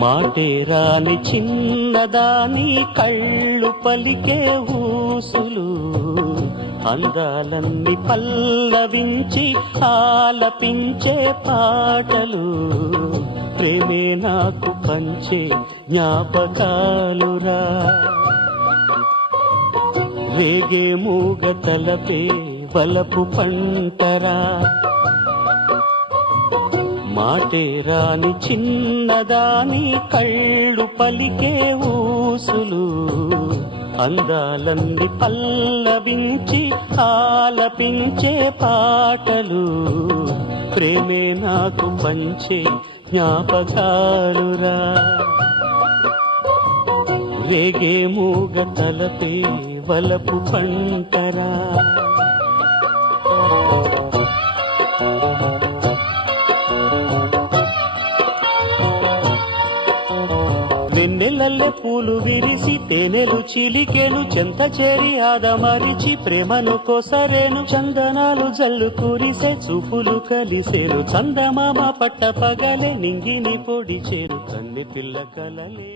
మాటేరాని చిన్నదాని కళ్ళు పలికే ఊసులు అందాలన్నీ పల్లవించి ఆలపించే పాటలు ప్రేమే నాకు పంచే జ్ఞాపకాలురా రేగే మూగ తలపే వలపు పంటరా మాటేరాని చిన్నదాని కళ్ళు పలికే ఊసులు అందాలన్నీ పల్లవించి ఆలపించే పాటలు ప్రేమే నాకు పంచే జ్ఞాపకాలురా రేగే మూగ తలపే వలపు పంటరా వెన్నెలల్లె పూలు విరిసి తేనెలు చిలికెను చెంత చేరి ఆదమరిచి ప్రేమను కొసరేను చందనాలు జల్లు కురిసే చూపులు కలిసేను చందమామ పట్ట పగలే నింగిని పొడిచేరు కన్నె పిల్ల కలలే